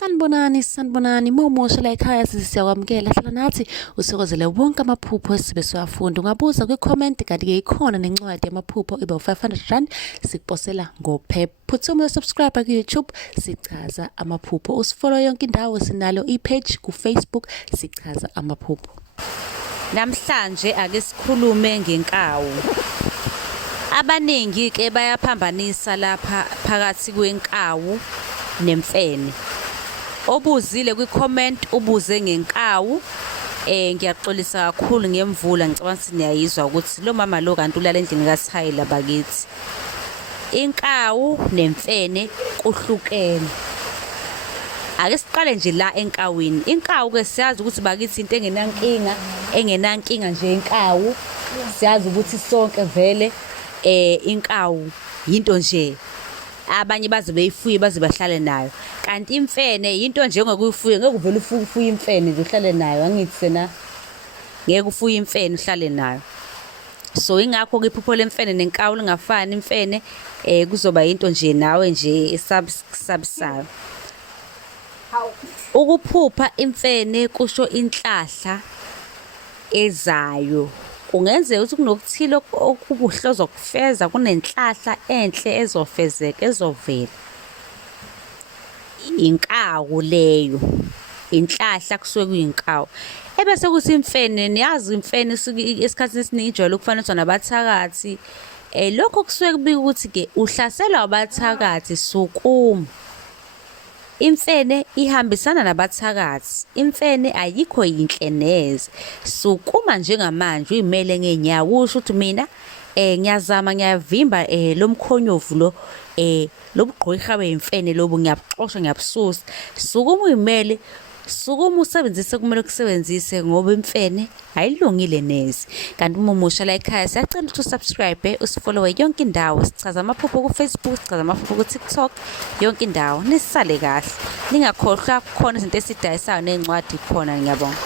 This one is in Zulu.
Sanibonani momusha la ekhaya siyakwamukela hlala nathi usokozele wonke amaphupho esibe siwafunda. Ungabuza kwi-comment kanti-ke ikhona nencwadi yamaphupho iba u-500 sikuposela ngophepha. Phuthuma subscribe ku-YouTube sichaza amaphupho. Usifollow yonke indawo, sinalo i-page ku-Facebook sichaza amaphupho. Namhlanje ake sikhulume ngenkawu. Abaningi ke bayaphambanisa lapha phakathi kwenkawu nemfene. Obuzile kwi-comment ubuze ngenkawu, ngiyaxolisa kakhulu ngemvula, ngicabanga ukuthi niyayizwa ukuthi lo mama lo kanti ulala endlini kaShayila bakithi. Inkawu nemfene kuhlukene. Ake siqale nje la enkawini. Inkawu ke siyazi ukuthi bakithi into engenankinga nje inkawu. Siyazi ukuthi sonke vele inkawu into nje abanye baze beyifuye baze bahlale nayo. Kanti imfene into nje ongekuyifuye, ngeke uvele ufuye imfene nje uhlale nayo. Angithi sena ngeke ufuye imfene uhlale nayo. So ingakho ke iphupho lemfene nenkawu lingafani. Imfene kuzoba into nje nawe nje esabisayo. Ukuphupha imfene kusho inhlahla ezayo. Kungenzeka ukuthi kunokuthile okubuhle ozokufeza, kunenhlahla enhle ezofezeka ezovela. Inkawu leyo, inhlahla kusuke kuyinkawu. Ebese kuthi imfene, niyazi imfene esikhathini esiningi ijwayele ukufaniswa nabathakathi. Lokho kusuke kubika ukuthi ke uhlaselwa abathakathi, sukuma. Imfene ihambisana nabathakathi. Imfene ayikho yinhle neze. Sukuma njengamanje uyimele ngenyawo usho ukuthi mina ngiyazama ngiyavimba lo mkhonyovu lo lobugqwirha bemfene lobo ngiyabuxosha ngiyabususa. Sukuma uyimele, sukuma usebenzise kumele ukusebenzise ngoba imfene ayilungile neze. Kanti uma umusha la ekhaya siyacela ukuthi usubscribe, usifollow yonke indawo. Sichaza amaphupho ku-Facebook, sichaza amaphupho ku-TikTok, yonke indawo. Nisale kahle. Ningakhohlwa khona izinto esidayisayo nencwadi khona, ngiyabonga.